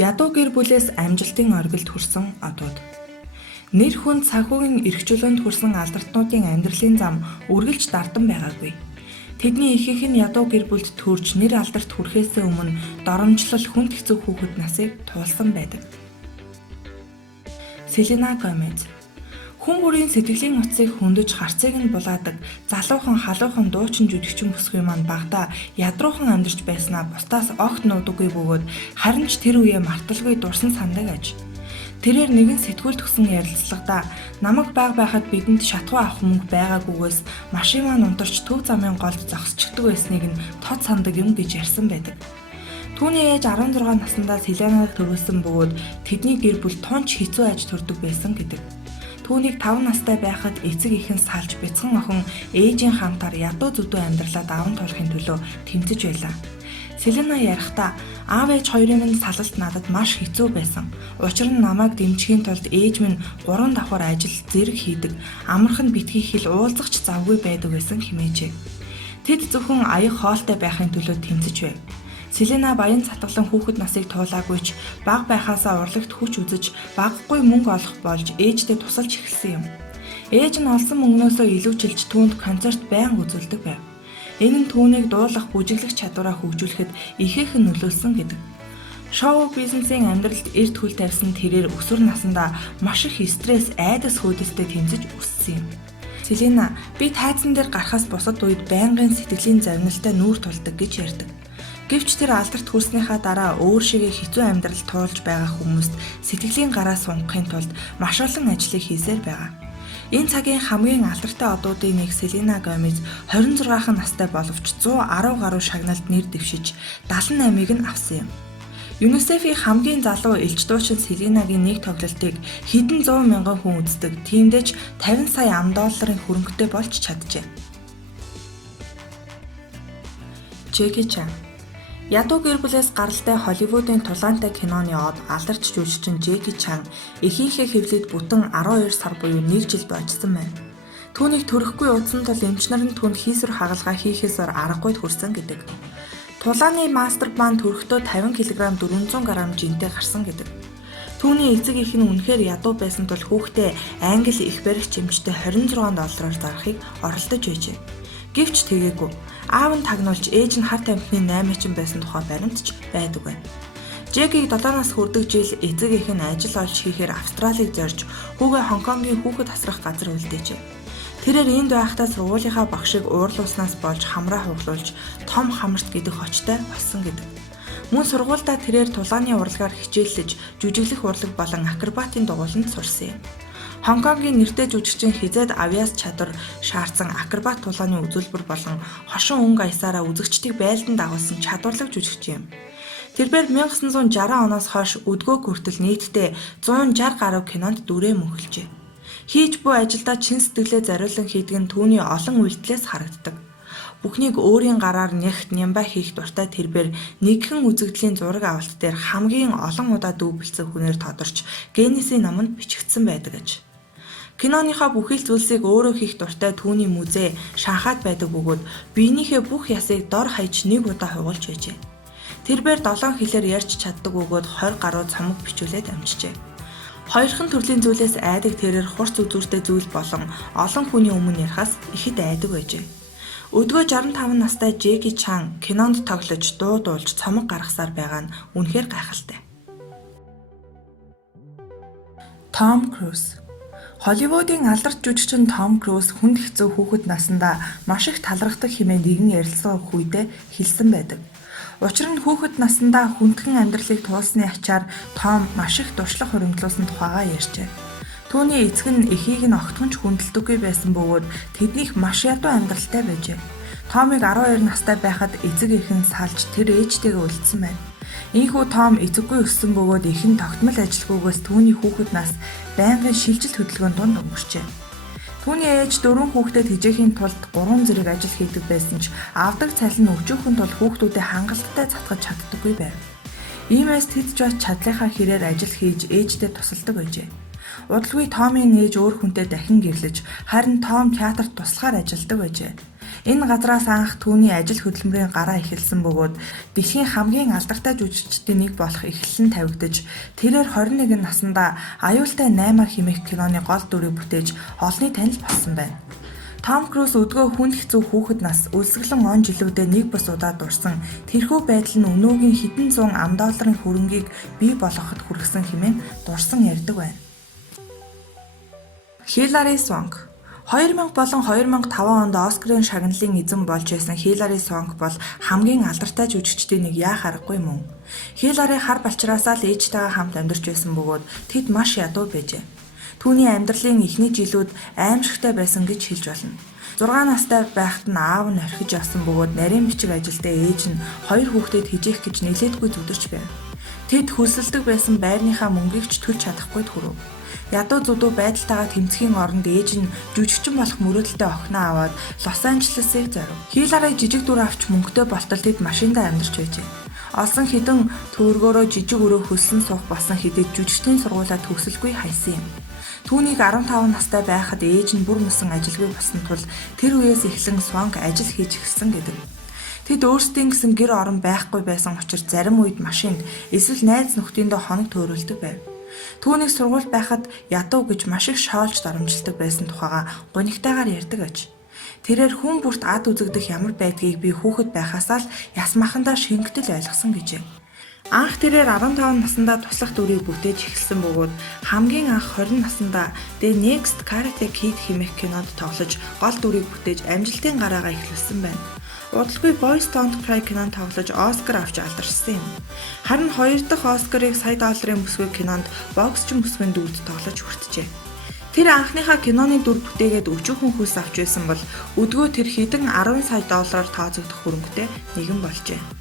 Ядуу гэр бүлээс амжилтын оргилд хүрсэн одууд. Нэр хүнд санхүүгийн эрхчлөөнд хүрсэн алдартнуудын амьдралын зам үргэлж дардан байгаагүй. Тэдний ихэнх нь ядуу гэр бүлд төрж нэр алдарт хүрэхээс өмнө доромжлол хүнд хэцүү хүүхэд насыг туулсан байдаг. Селена Гомез. Хүн бүрийн сэтгэлийн утсыг хөндөж харцыг нь булаадаг залуухан халуухан дуучин жүжигчин бүсгүй маань багада ядруухан амьдарч байснаа бусдаас огт нуудаггүй бөгөөд харин ч тэр үеэ марталгүй дурсан сандаг аж. Тэрээр нэгэн сэтгүүл төгсөн ярилцлагада намайг баг байхад бидэнд шатхуу авах мөнгө байгаагүйгээс машин маань унтарч төв замын голд зогсчихдөг байсныг нь тод сандаг юм гэж ярьсан байдаг. Түүний ээж 16 наснда Селенаг төрүүлсэн бөгөөд тэдний гэр бүл тунч хэцүү аж төрдөг байсан гэдэг. Түүнийг 5 настай байхад эцэг ихэн салж бяцхан охин ээжийн хамтаар ядуу зүдүү амьдралаа даван туулахын төлөө тэмцэж байлаа. Селена ярихдаа аав ээж хоёрын минь салалт надад маш хэцүү байсан. Учир нь намайг дэмжихийн тулд ээж минь 3 давхар ажил зэрэг хийдэг. Амархан битгий хэл уулзахч завгүй байдаг байсан хэмээжээ. Тэд зөвхөн аяг хоолтой байхын төлөө тэмцэж байв. Селена баян цатгалан хүүхэд насыг туулаагүй ч бага байхаасаа урлагт хүч үзэж багагүй мөнгө олох болж ээжтэй тусалж эхэлсэн юм. Ээж нь олсон мөнгнөөсөө илүүчилж түүнд концерт байнга үзүүлдэг байв. Энэ нь түүнийг дуулах, бүжиглэх чадвараа хөгжүүлэхэд ихээхэн нөлөөлсөн гэдэг. Шоу бизнесийн амьдралд эрт хөл тавьсан тэрээр өсвөр насндаа маш их стресс, айдас хөөдөстэй тэмцэж өссөн юм. Селена би тайзан дээр гарахаас бусад үед байнгын сэтгэлийн завиналтай нүүр тулдаг гэж ярьдаг. Гэвч тэр алдарт хүрснийхаа дараа өөр шигээ хэцүү амьдрал туулж байгаа хүмүүст сэтгэлийн гараа сунгахын тулд маш олон ажлыг хийсээр байгаа. Энэ цагийн хамгийн алдартай одуудын нэг Селена Гомез 26 настай боловч 110 гаруй шагналд нэр дэвшиж 78-ыг нь авсан юм. ЮНИСЕФ-ийн хамгийн залуу элч дуучин Селенагийн нэг тоглолтыг хэдэн 100 мянган хүн үздэг. Тиймдээч 50 сая $50 хөрөнгөтэй болж чаджээ. Джеки Чан. Ядуу гэр бүлээс гаралтай Холливуудын тулаантай киноны од алдарч жүжигчин Джеки Чан эхийнхээ хэвлэлд бүтэн 12 сар буюу 1 жил боожсон байна. Түүнийг төрөхгүй удсан тул эмч нар нь түүнд хийсвэр хагалгаа хийхээсээр аргагүй хүрсэн гэдэг. Тулааны мастер маань төрөхдөө 50 кг 400 г жинтэй гарсан гэдэг. Түүний эцэг эх нь үнэхээр ядуу байсан тул хүүхдээ англи их баригч эмчтэй $26 зарахыг оролдож байжээ. Гэвч тэгээгүй. Аав нь тагнуулж ээж нь хар тамхины 8-чин байсан тухай баримтч байдаг байна. Джекиг 7 нас хүрдэг жил эцэг эх нь ажил олж хийхээр Австралиг зорж хүүгээ Хонконгийн хүүхэд асрах газар үлдээжээ. Тэрээр энд байхдаа сургуулийнхаа багшийг уурлуулснаас болж хамраа хуглуулж том хамарт гэдэг хочтой болсон гэдэг. Мөн сургуульдаа тэрээр тулааны урлагаар хичээллэж жүжиглэх урлаг болон акробатын дугууланд сурсан юм. Хонконгийн нэртэй жүжигчин хизээд авиас чадвар шаардсан акробат тулааны үзүүлбэр болон хошин өнгө аясаараа үзэгчдийг байлдан дагуулсан чадварлаг жүжигчин юм. Тэрээр 1960 оноос хойш өдгөө хүртэл нийтдээ 160 гаруй кинонд дүрээ мөнхөлжээ. Хийж буй ажилдаа чин сэтгэлээ зориулан хийдэг нь түүний олон үйлдэлээс харагддаг. Бүхнийг өөрийн гараар нягт нямбай хийх дуртай тэрээр нэгэн үзэгдлийн зураг авалт дээр хамгийн олон удаа дүүбэлцсэн хүнээр тодорч Гиннесийн номонд бичигдсэн байдаг аж. Киноныхаа бүхэл зүйлсийг өөрөө хийх дуртай түүний музей Шанхайд байдаг бөгөөд биенийхээ бүх ясыг дор хаяж нэг удаа хугалж байжээ. Тэрээр 7 хэлээр ярьж чаддаг бөгөөд 20 гаруй цомог бичүүлээд амжижээ. Хоёрхан төрлийн зүйлээс айдаг тэрээр хурц үзүүртэй зүйл болон олон хүний өмнө ярихаас ихэд айдаг байжээ. Өдгөө 65 настай Джеки Чан кинонд тоглож дуу дуулж цомог гаргасаар байгаа нь үнэхээр гайхалтай. Том Круз. Холливуудын алдарт жүжигчин Том Круз хүнд хэцүү хүүхэд наснда маш их талархдаг хэмээн нэгэн ярилцлага өгөх үедээ хэлсэн байдаг. Учир нь хүүхэд наснда хүндхэн амьдралыг туулсны ачаар Том маш их дуршлаг хуримтлуулсан тухайгаа ярьжээ. Түүний эцэг нь эхийг нь огтхонч хүндэлдэггүй байсан бөгөөд тэднийх маш ядуу амьдралтай байжээ. Томыг 12 настай байхад эцэг эх нь салж тэр ээжтэйгээ үлдсэн байна. Ийхүү Том эцэггүй өссөн бөгөөд эхэн тогтмол ажилгүйгээс түүний хүүхэд нас байнгын шилжилт хөдөлгөөнд дунд өнгөрчээ. Түүний ээж 4 хүүхдэд хижээхийн тулд 3 зэрэг ажил хийдэг байсан ч авдаг цалин нь өчүүхэн тул хүүхдүүдэд хангалттай цатгаж чаддаггүй байв. Иймээс тэд ч бас чадлынхаа хэрээр ажил хийж ээжтэй тусалдаг байжээ. Удалгүй Томын ээж өөр хүнтэй дахин гэрлэж харин Том театрт туслахаар ажилладаг байжээ. Энэ газраас анх түүний ажил хөдөлмөрийн гараа эхэлсэн бөгөөд дэлхийн хамгийн алдартай жүжигчдийн нэг болох эхлэл нь тавигдаж, тэрээр 21 наснда Аюултай 8-аар хэмээх киноны гол дүрийг бүтээж олонний танил болсон байна. Том Круз өдгөө хүнд хэцүү хүүхэд нас үлсгэлэн он жилүүдээ нэг бус удаа дурсан тэрхүү байдал нь өнөөгийн хэдэн зуун $10 хөрөнгийг бий болгоход хүргэсэн хэмээн дурсан ярьдаг байна. Хилари Сванк 2000 болон 2005 онд Оскарын шагналын эзэн болж байсан Хилари Сванк бол хамгийн алдартай жүжигчдийн нэг яах аргагүй мөн. Хилари хар балчраасаа л ээжтэйгээ хамт амьдарч байсан бөгөөд тэд маш ядуу байжээ. Түүний амьдралын эхний жилүүд аимшигтай байсан гэж хэлж болно. 6 настай байхад нь аав нь орхиж явсан бөгөөд нарийн бичиг ажилдаа ээж нь 2 хүүхдэд хижээх гэж нэлээдгүй зүдэрч байв. Тэд хөлсөлдөг байсан байрныхаа мөнгийг ч төлж чадахгүй хүрв. Ядуу зүдүү байдалтайгаа тэмцэхийн оронд ээж нь жүжигчин болох мөрөөдөлтэй охиноо аваад Лос Анжелесыг зорив. Хилари жижиг дүр авч мөнгөтэй болтол тэд машиндаа амьдарч байжээ. Олсон хэдэн төгрөгөөрөө жижиг өрөө хөлсөн суух болсон хэдий жүжигчдийн сургуулаа төгсөлгүй хайсан юм. Түүнийг 15 настай байхад ээж нь бүр мөсөн ажилгүй болсон тул тэр үеэс эхлэн Сванк ажил хийж эхэлсэн гэдэг. Тэд өөрсдийн гэсэн гэр орон байхгүй байсан учраас зарим үед машинд эсвэл найз нөхдөөндөө хоног төөрөлдөг байв. Түүнийг сургууль байхад ядуу гэж маш их шоолж дарамжилдаг байсан тухайга гунигтайгаар ярьдаг аж. Тэрээр хүн бүрт ад үзэгдэх ямар байдгийг би хүүхэд байхасаа л ясмахандаа шингэтэл ойлгосон гэжээ. Анх тэрээр 15 наснда туслах дүрийг бүтээж эхэлсэн бөгөөд хамгийн анх 20 наснда The Next Karate Kid хэмээх кинонд тоглож гол дүрийг бүтээж амжилтын гараагаа эхлүүлсэн байна. Удалгүй Boys Don't Cry кинонд тоглож Оскар авч алдаршсан юм. Харин 2 дахь Оскарыг сая долларын бүсгүй кинонд боксчин бүсгүйн дүрд тоглож хүртжээ. Тэр анхныхаа киноны дүр бүтээгээд өчүүхэн хөлс авч байсан бол өдгөө тэр хэдэн 10 сая доллараар тооцогдох хөрөнгөтэй нэгэн болжээ.